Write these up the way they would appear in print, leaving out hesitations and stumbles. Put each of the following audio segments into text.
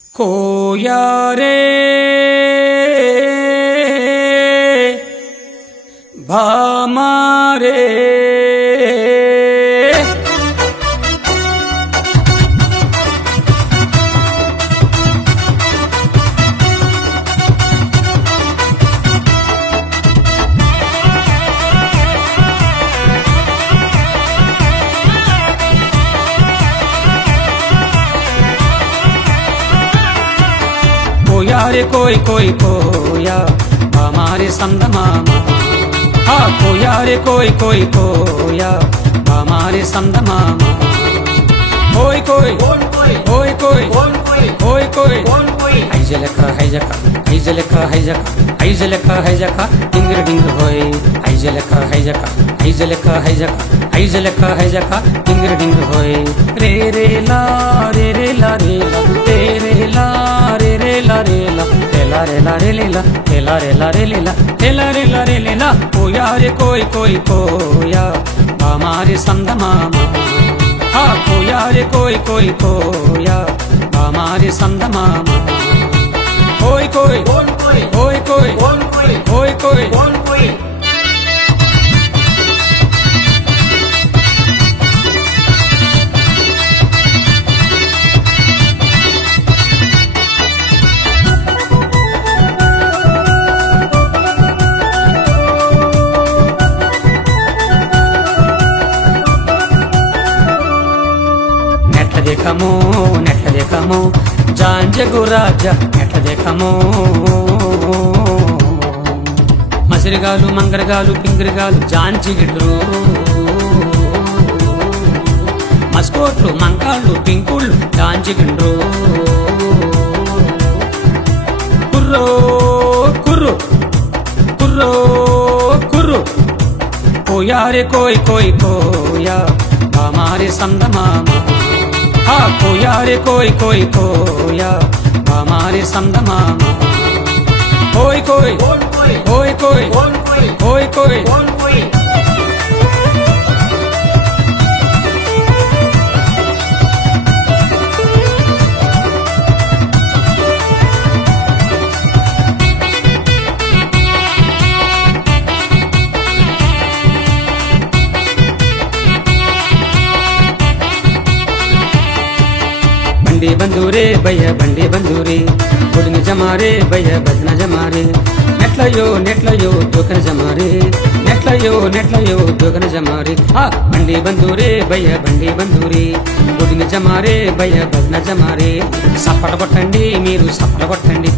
खोया रे भामा रे कोया रे कोई कोई कोया हमारे संद मामा। हाँ कोया रे कोई कोई कोया हमारे संद मामा। होय कोई होय कोई होय कोई ऐजलका हैजका ऐजलका हैजका ऐजलका हैजका डिंगर डिंगर होय ऐजलका हैजका ऐजलका हैजका ऐजलका हैजका डिंगर डिंगर होय रे रे ला रे रे ला रे ला रे रे ला रे रे ला रे ला ला रे ला रे ले ला रे ला रे ले ला रे ला रे ले ला। कोया रे कोई कोई कोया हमारे संद मामा। हाँ कोया रे कोई कोई कोया हमारे संद मामा। होय कोई होय कोई होय कोई नेट देखमो जांजगु राजा नेट देखमो मसरगालु मंगरगालु पिंगरगालु जांजिगिड्रू मस्कोट्लु मंकाళ్ళు पिंकुళ్ళు जांजिगिंड्रू कुर्रो कुर्रो कुर्रो कुर्रो कोया रे कोई कोई कोया हमारे संद मामा। हाँ कोया रे कोई कोई कोया हमारे संद मामा। होय कोई होय कोई होय कोई बंडी बंदूरे भैया बंडी बंदूरे बुड़नी जमारे भैया बजना जमारे नेट्लयो दोकन जमारे नेट्लयो दोकन जमारे। हाँ बंडी बंदूरे भैया बंडी बंदूरे बुड़नी जमारे भैया बजना जमारे। सपल కొట్టండి మీరు సపల కొట్టండి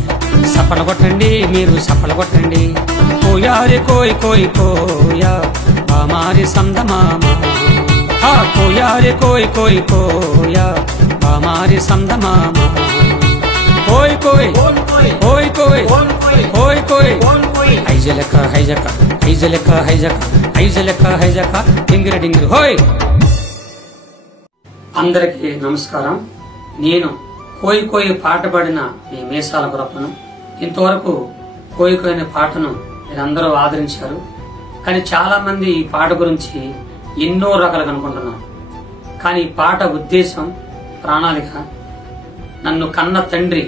సపల కొట్టండి మీరు సపల కొట్టండి। कोया रे कोई कोई कोया हमारे संद मामा। हाँ कोया रे कोई कोई कोया हमारे संद मामा। होय कोई होय कोई होय कोई ऐजलका हैजका ऐजलका हैजका ऐजलका हैजका डिंगर डिंगर होय। అందరికీ నమస్కారం। నేను కోయి కోయి పాట పాడిన మీ మేసాల గురప్పను। ఇంతవరకు కోయి కోయిన పాటను మీరందరూ ఆదరించారు, కానీ చాలా మంది ఈ పాట గురించి ఎన్నో రకాలుగా అనుకుంటున్నారు। కానీ ఈ పాట ఉద్దేశం ప్రణాళిక నన్ను కన్న తండ్రి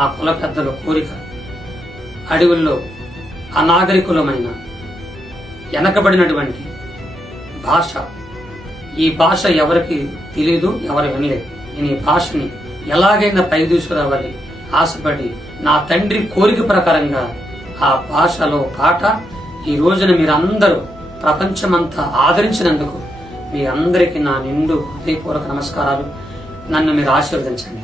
ఆ కుల పెద్దల కోరిక అడవుల్లో అనాగరికులమైన వెనకబడినటువంటి భాష, ఈ భాష ఎవరికి తెలియదు, ఎవరు వినలేదు। నేను ఈ భాషని ఎలాగైనా పైకి తీసుకురావాలి ఆశపడి నా తండ్రి కోరిక ప్రకారంగా ఆ భాషలో పాట ఈ రోజున మీరందరూ ప్రపంచమంతా ఆదరించినందుకు మీ అందరికీ నా నిండు హృదయపూర్వక నమస్కారాలు। నన్ను మీరు ఆశీర్వదించండి।